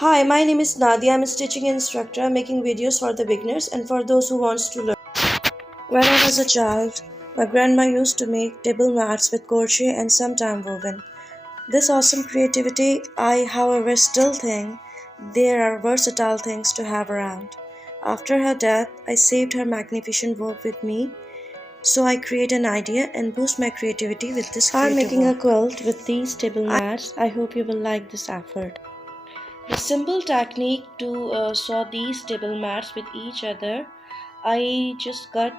Hi, my name is Nadia. I'm a stitching instructor making videos for the beginners and for those who wants to learn. When I was a child, my grandma used to make table mats with crochet and sometime woven. This awesome creativity, I however still think there are versatile things to have around. After her death, I saved her magnificent work with me, so I create an idea and boost my creativity with this creative I'm making work. A quilt with these table mats. I hope you will like this effort. The simple technique to sew these table mats with each other, I just cut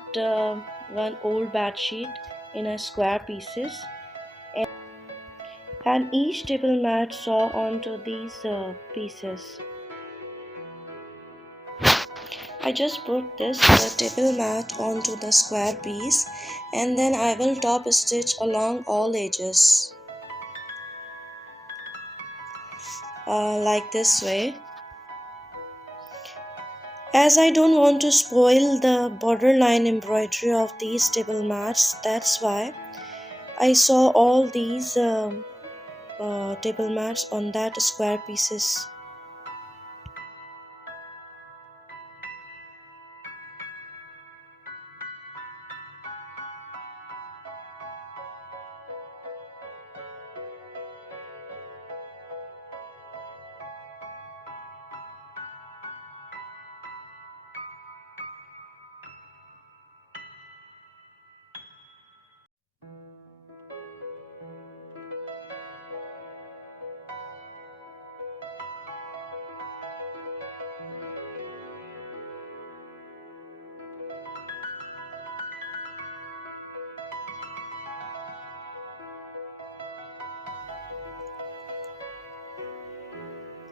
one old bed sheet in a square pieces and each table mat sew onto these pieces. I just put this table mat onto the square piece and then I will top stitch along all edges like this way. As I don't want to spoil the borderline embroidery of these table mats, that's why I saw all these table mats on that square pieces.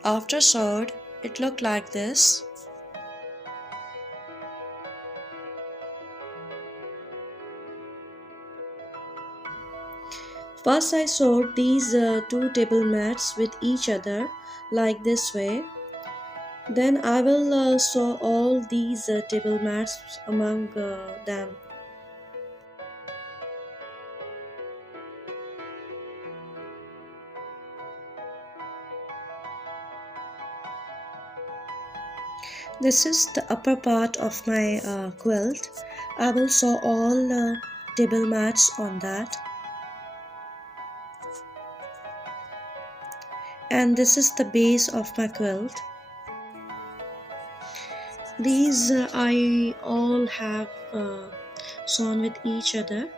After sewed, it looked like this. First I sewed these two table mats with each other like this way. Then I will sew all these table mats among them. This is the upper part of my quilt. I will sew all table mats on that. And this is the base of my quilt. These I all have sewn with each other.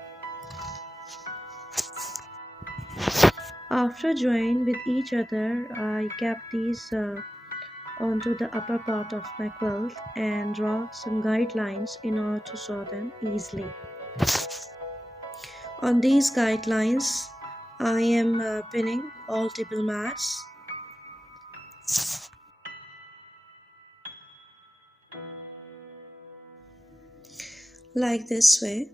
After joining with each other, I kept these onto the upper part of my quilt and draw some guidelines in order to sew them easily. On these guidelines, I am pinning all table mats. Like this way.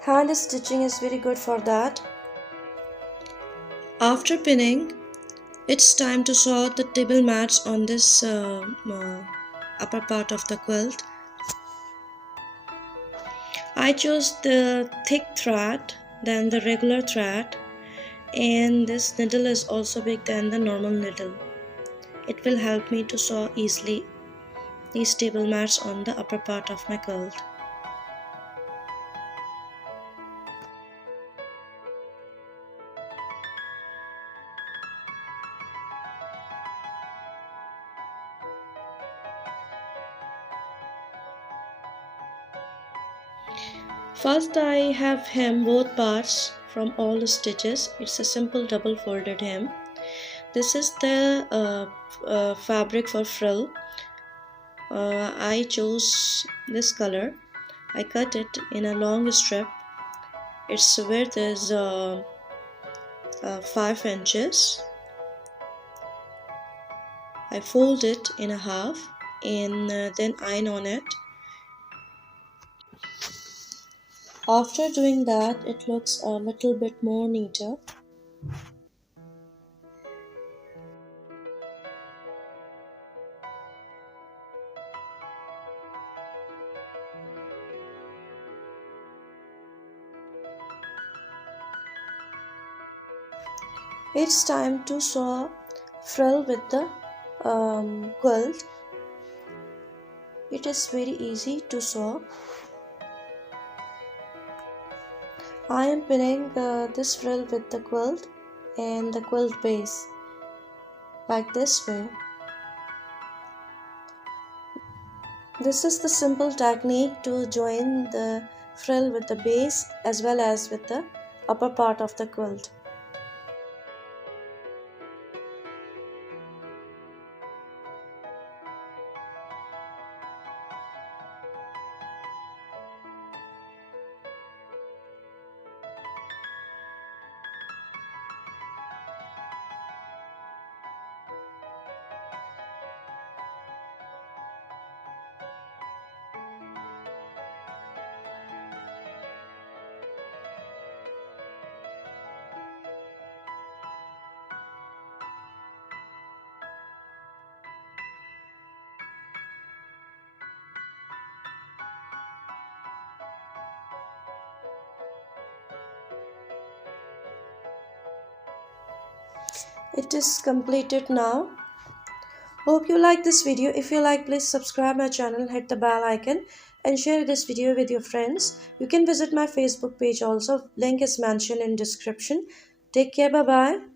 Hand stitching is very good for that. After pinning, it's time to sew the table mats on this upper part of the quilt. I chose the thick thread than the regular thread, and this needle is also big than the normal needle. It will help me to sew easily these table mats on the upper part of my quilt. First I have hem both parts from all the stitches. It's a simple double folded hem. This is the fabric for frill. I chose this color. I cut it in a long strip. Its width is 5 inches. I fold it in a half and then iron on it. After doing that, it looks a little bit more neater. It's time to sew frill with the quilt. It is very easy to sew. I am pinning this frill with the quilt and the quilt base like this way. This is the simple technique to join the frill with the base as well as with the upper part of the quilt. It is completed now. Hope you like this video. If you like, please subscribe my channel, hit the bell icon and share this video with your friends. You can visit my Facebook page also. Link is mentioned in description. Take care. Bye bye.